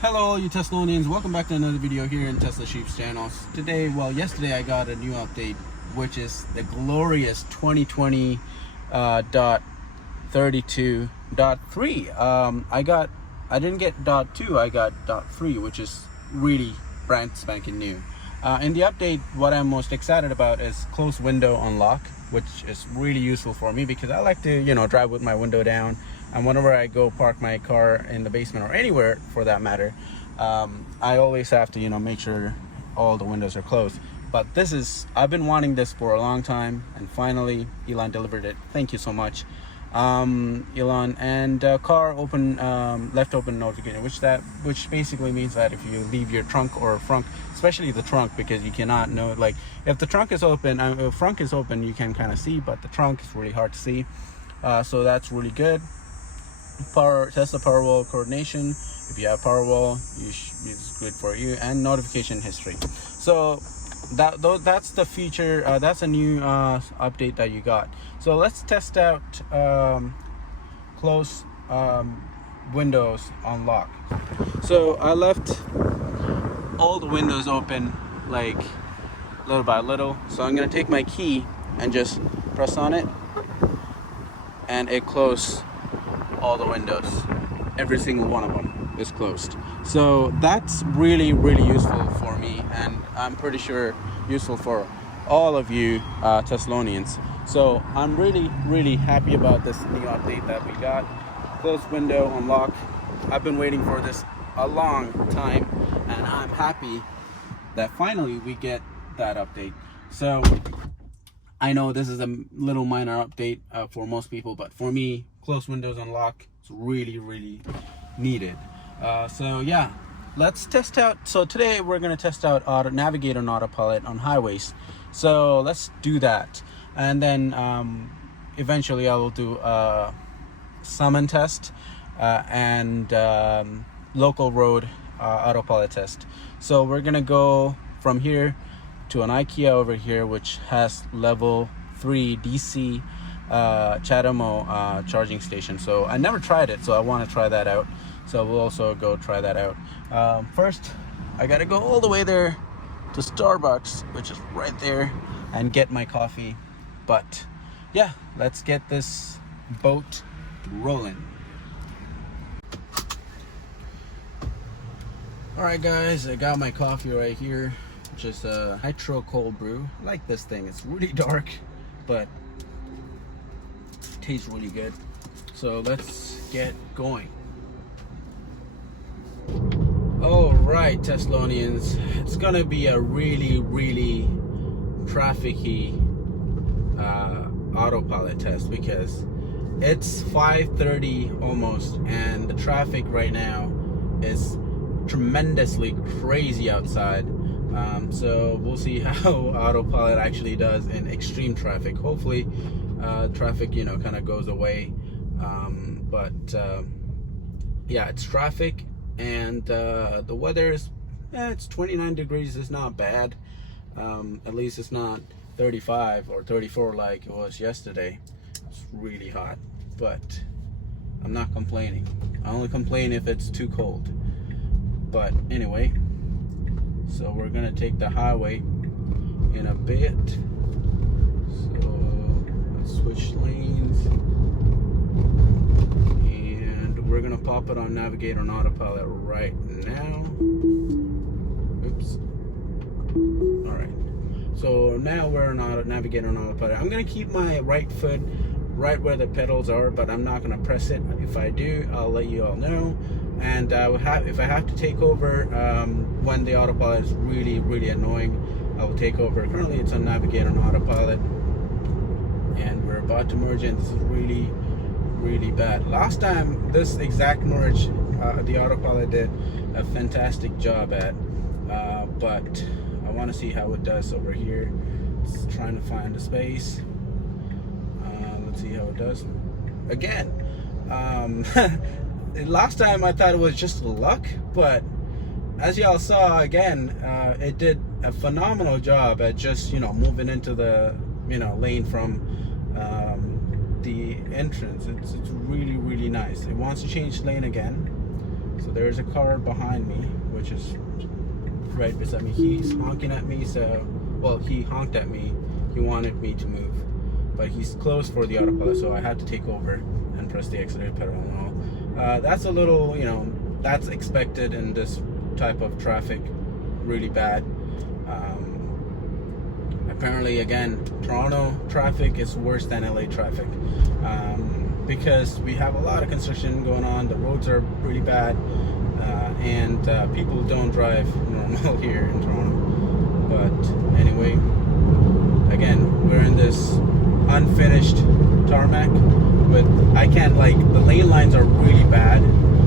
Hello, you Teslonians. Welcome back to another video here in Tesla Sheep's channels. Today, yesterday I got a new update, which is the glorious 2020 dot 32.3. I didn't get dot 2, I got dot 3, which is really brand spanking new. In the update, what I'm most excited about is close window unlock, which is really useful for me because I like to, drive with my window down. And whenever I go park my car in the basement or anywhere for that matter, I always have to, make sure all the windows are closed. But I've been wanting this for a long time, and finally Elon delivered it. Thank you so much, Elon. And car open, left open notification, which basically means that if you leave your trunk or frunk, especially the trunk, because you cannot know, like if the trunk is open, if front is open, you can kind of see, but the trunk is really hard to see. So that's really good. Tesla Powerwall coordination. If you have Powerwall, it's good for you, and notification history. So that's the feature. That's a new update that you got. So let's test out close windows unlock. So I left all the windows open, like little by little. So I'm gonna take my key and just press on it, and it closes all the windows. Every single one of them is closed. So that's really useful for me, and I'm pretty sure useful for all of you Teslonians. So I'm really happy about this new update that we got. Close window unlock. I've been waiting for this a long time, and I'm happy that finally we get that update. So I know this is a little minor update for most people, but for me, close windows unlock is really needed. So yeah, let's test out. So today we're going to test out Navigator and Autopilot on highways. So let's do that, and then eventually I will do a summon test and local road autopilot test. So we're gonna go from here to an IKEA over here, which has level 3 DC CHAdeMO charging station. So I never tried it, so I want to try that out. So we'll also go try that out. First, I gotta go all the way there to Starbucks, which is right there, and get my coffee. But yeah, let's get this boat rolling. Alright guys, I got my coffee right here. Just a nitro cold brew. I like this thing. It's really dark, but it tastes really good. So let's get going. Alright, Teslonians, it's gonna be a really trafficy autopilot test because it's 5:30 almost, and the traffic right now is tremendously crazy outside. So we'll see how autopilot actually does in extreme traffic. Hopefully traffic kind of goes away, but yeah, it's traffic, and the weather is it's 29 degrees. It's not bad. At least it's not 35 or 34 like it was yesterday. It's really hot, but I'm not complaining. I only complain if it's too cold. But anyway, so we're gonna take the highway in a bit. So let's switch lanes, and we're gonna pop it on Navigator and Autopilot right now. Oops. All right. So now we're on Navigator and Autopilot. I'm gonna keep my right foot right where the pedals are, but I'm not gonna press it. If I do, I'll let you all know. And if I have to take over when the autopilot is really annoying, I will take over. Currently it's on Navigator and Autopilot, and we're about to merge in. This is really bad. Last time this exact merge, the autopilot did a fantastic job at, but I want to see how it does over here. Just trying to find a space. Let's see how it does again. Last time I thought it was just luck, but as y'all saw again, it did a phenomenal job at just moving into the lane from the entrance. It's really nice. It wants to change lane again, So there's a car behind me, which is right beside me. He's honking at me, so, well, he honked at me. He wanted me to move, but he's closed for the autopilot, so I had to take over and press the accelerator pedal and all. That's a little, that's expected in this type of traffic, really bad. Apparently, again, Toronto traffic is worse than LA traffic, because we have a lot of construction going on. The roads are pretty bad, and people don't drive normal here in Toronto. But anyway, again, we're in this unfinished tarmac, but I can't, the lane lines are really bad,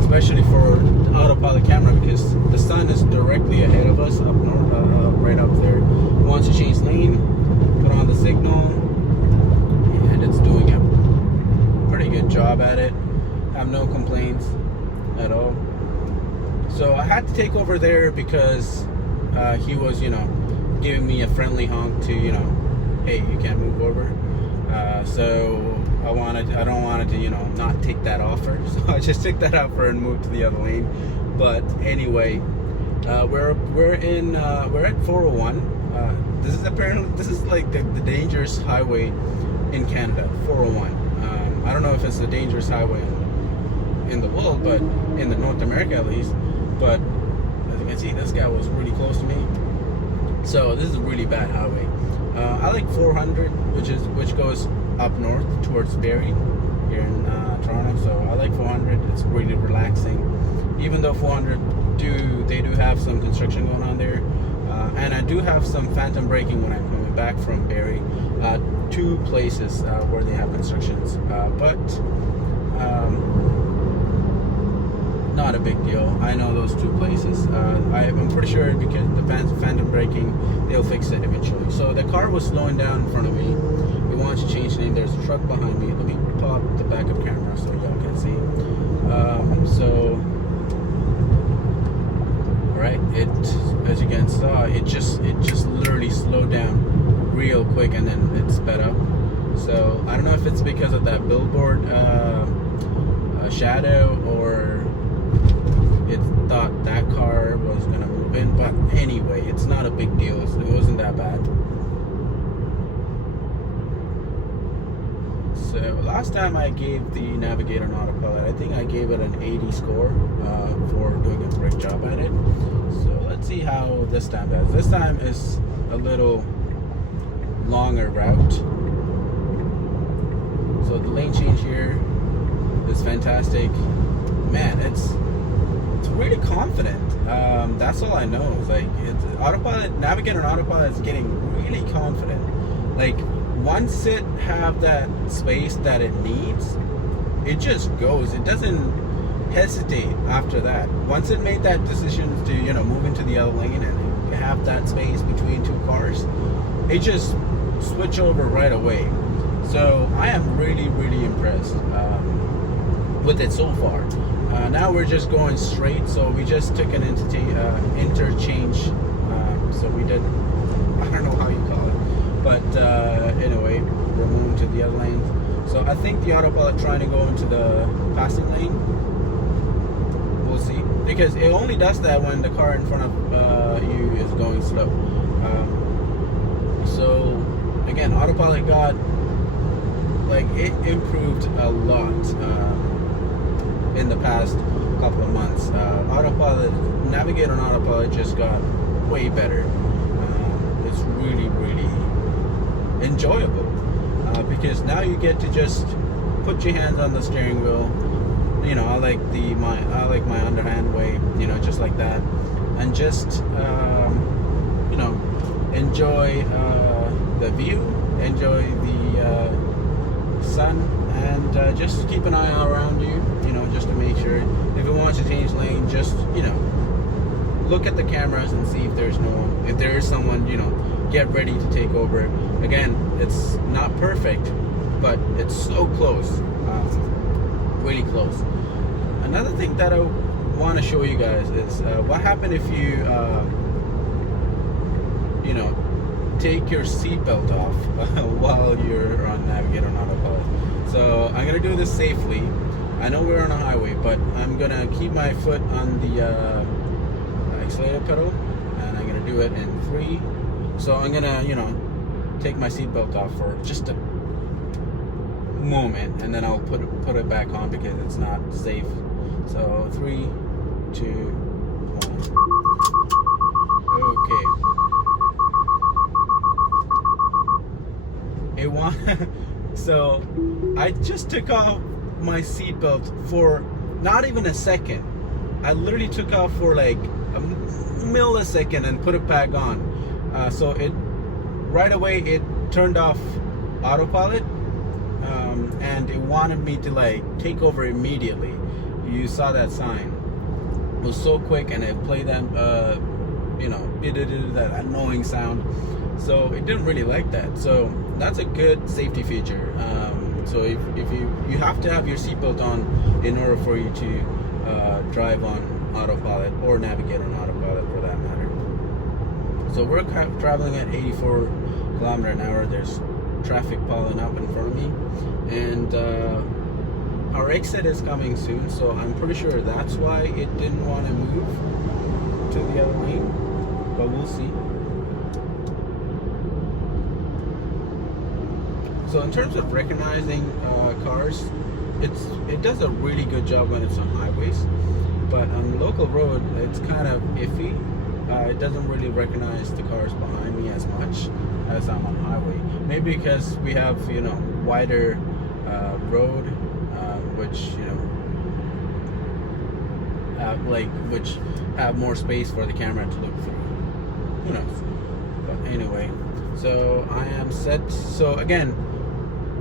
especially for the autopilot camera, because the sun is directly ahead of us up north, right up there. It wants to change lane, put on the signal, and it's doing a pretty good job at it. I have no complaints at all. So I had to take over there because he was, giving me a friendly honk to, hey, you can't move over. So I don't want to, not take that offer. So I just took that offer and moved to the other lane. But anyway, we're at 401. This is like the dangerous highway in Canada, 401. I don't know if it's the dangerous highway in the world, but in the North America at least. But as you can see, this guy was really close to me. So this is a really bad highway. I like 400, which goes up north towards Barrie here in Toronto. So I like 400. It's really relaxing. Even though 400 they do have some construction going on there, and I do have some phantom braking when I'm coming back from Barrie. Two places where they have constructions, but not a big deal. I know those two places. I'm pretty sure because the phantom braking, they'll fix it eventually. So the car was slowing down in front of me. We want to change lane. There's a truck behind me. Let me pop the backup camera so y'all can see. Right, as you can saw, it just literally slowed down real quick and then it sped up. So I don't know if it's because of that billboard shadow, or it thought that car was gonna move in, but anyway, it's not a big deal. It wasn't that bad. So last time I gave the Navigator an autopilot, I think I gave it an 80 score for doing a great job at it. So let's see how this time does. This time is a little longer route. So the lane change here is fantastic. Man, it's really confident. That's all I know. It's like autopilot, Navigator and autopilot is getting really confident. Like once it have that space that it needs, it just goes. It doesn't hesitate after that. Once it made that decision to move into the other lane and have that space between two cars, it just switch over right away. So I am really impressed with it so far. Now we're just going straight, so we just took an interchange. So we did, I don't know how you call it, but anyway, we're moving to the other lane. So I think the autopilot trying to go into the passing lane. We'll see, because it only does that when the car in front of you is going slow. So again, autopilot got, it improved a lot in the past couple of months. Autopilot, Navigator on autopilot just got way better. It's really enjoyable because now you get to just put your hands on the steering wheel. I like my underhand way, just like that, and just enjoy the view, enjoy the sun, and just keep an eye out around you, just to make sure if it wants to change lane, just look at the cameras and see if there's no one. If there is someone, get ready to take over. Again, it's not perfect, but it's so close, really close. Another thing that I want to show you guys is what happened if you take your seatbelt off while you're on Navigator on autopilot. So I'm gonna do this safely. I know we're on a highway, but I'm gonna keep my foot on the accelerator pedal, and I'm gonna do it in 3. So I'm gonna, take my seatbelt off for just a moment, and then I'll put it back on because it's not safe. So 3, 2, 1. Okay. So I just took off my seatbelt for not even a second. I literally took off for like a millisecond and put it back on. So it right away it turned off autopilot, and it wanted me to like take over immediately. You saw that sign. It was so quick, and it played that it did that annoying sound. So it didn't really like that. So that's a good safety feature. So if you have to have your seatbelt on in order for you to drive on autopilot or navigate on autopilot for that matter. So we're traveling at 84 kilometers an hour. There's traffic piling up in front of me, and our exit is coming soon. So I'm pretty sure that's why it didn't want to move to the other lane, but we'll see. So in terms of recognizing cars, it does a really good job when it's on highways, but on local road it's kind of iffy. It doesn't really recognize the cars behind me as much as I'm on highway. Maybe because we have wider road, which which have more space for the camera to look through. Who knows? But anyway, so I am set. So again,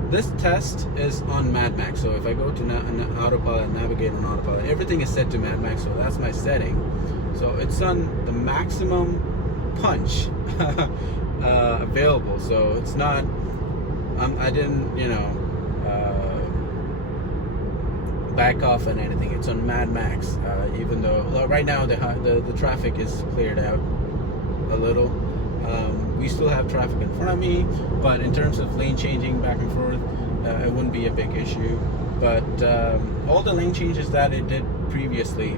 this test is on Mad Max. So if I go to autopilot, navigate on autopilot, everything is set to Mad Max. So that's my setting. So it's on the maximum punch available. So it's not. I didn't back off on anything. It's on Mad Max. Even though right now the traffic is cleared out a little. We still have traffic in front of me, but in terms of lane changing back and forth, it wouldn't be a big issue. But all the lane changes that it did previously,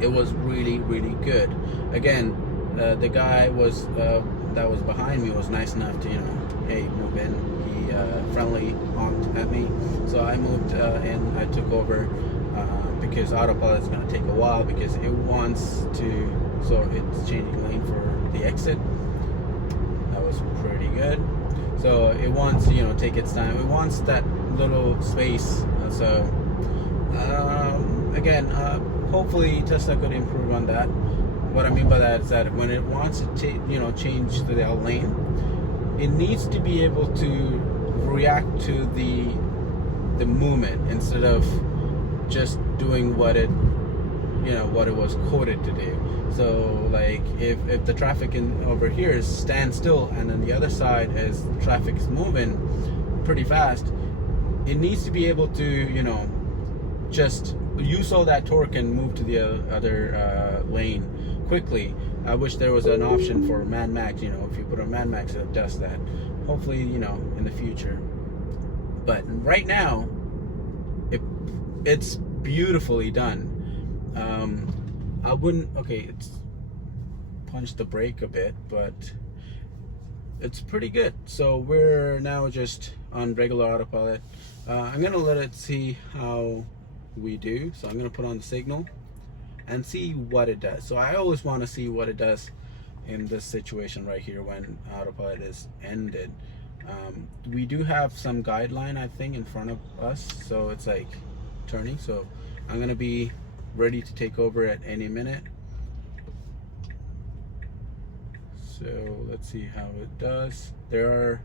it was really, really good. Again, the guy that was behind me was nice enough to, hey, move in. He friendly honked at me, so I moved in. I took over because autopilot is going to take a while because it wants to. So it's changing lane for the exit. That was pretty good. So it wants to, take its time. It wants that little space. Again, hopefully Tesla could improve on that. What I mean by that is that when it wants to change to the lane, it needs to be able to react to the movement instead of just doing what it was coded to do. So like if the traffic over here is standstill and then the other side is traffic is moving pretty fast, it needs to be able to just use all that torque and move to the other lane quickly. I wish there was an option for Mad Max. If you put on Mad Max, it does that. Hopefully, in the future. But right now, it's beautifully done. I wouldn't. Okay, it's punched the brake a bit, but it's pretty good. So we're now just on regular autopilot. I'm gonna let it see how we do. So I'm gonna put on the signal and see what it does. So I always want to see what it does in this situation right here when autopilot is ended. We do have some guideline, I think, in front of us, so it's like turning. So I'm gonna be ready to take over at any minute. So let's see how it does. There are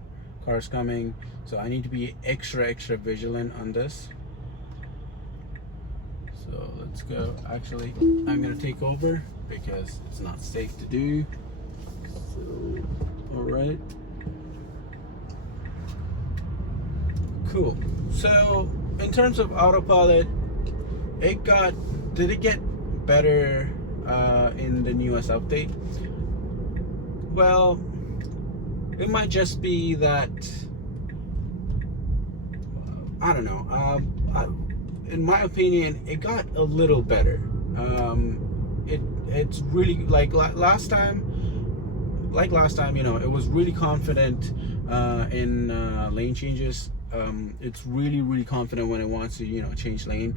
cars coming, so I need to be extra vigilant on this. So let's go. Actually, I'm gonna take over because it's not safe to do. So, all right. Cool. So in terms of autopilot, did it get better in the newest update? Well, it might just be that I don't know. in my opinion, it got a little better. It's really like last time. Like last time, you know, it was really confident in lane changes. It's really confident when it wants to, you know, change lane.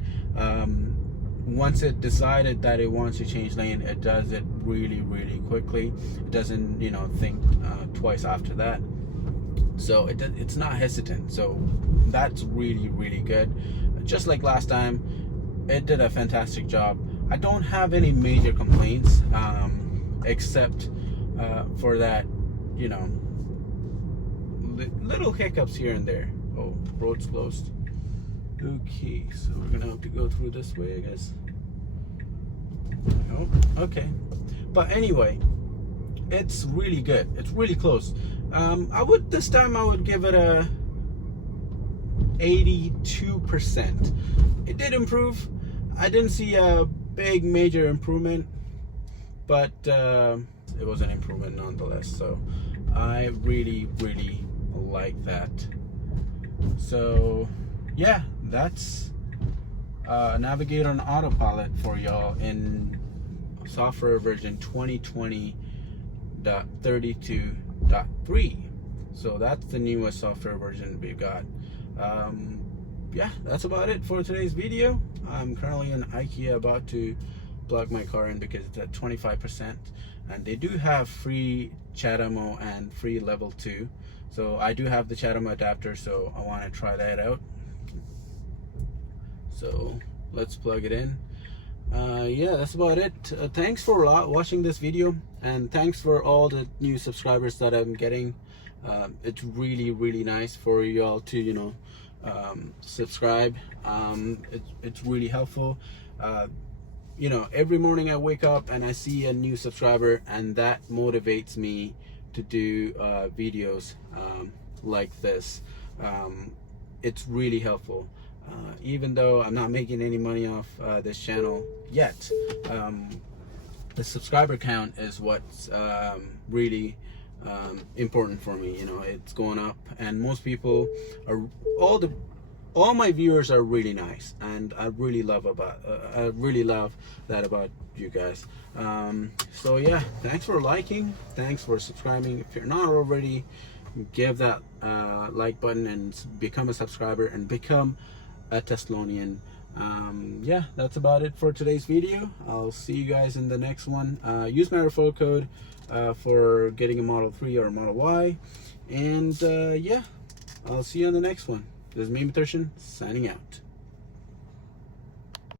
Once it decided that it wants to change lane, it does it really quickly. It doesn't, you know, think twice after that. So it's not hesitant. So that's really good. Just like last time, it did a fantastic job. I don't have any major complaints, except for that, you know, little hiccups here and there. Oh, road's closed. Okay, so we're gonna have to go through this way, I guess. Oh, okay. But anyway, it's really good. It's really close. This time I would give it a 82%. It did improve. I didn't see a big major improvement, but it was an improvement nonetheless. So I really like that. So yeah, that's Navigator on Autopilot for y'all in software version 2020.32.3. So that's the newest software version we've got. Yeah, that's about it for today's video. I'm currently in IKEA about to plug my car in because it's at 25%, and they do have free CHAdeMO and free level 2. So I do have the CHAdeMO adapter, so I want to try that out. So let's plug it in. Yeah, that's about it. Thanks for watching this video, and thanks for all the new subscribers that I'm getting. It's really nice for y'all to, you know, subscribe. It's really helpful. You know, every morning I wake up and I see a new subscriber, and that motivates me to do videos like this. It's really helpful. Even though I'm not making any money off this channel yet, the subscriber count is what's really important for me. You know, it's going up, and most people are all my viewers are really nice, and I really love that about you guys. So yeah, thanks for liking, thanks for subscribing. If you're not already, give that like button and become a subscriber and become a Thessalonian. Yeah, that's about it for today's video. I'll see you guys in the next one. Use my referral code for getting a Model 3 or a Model Y, and yeah, I'll see you on the next one. This is me, Mithrshan, signing out.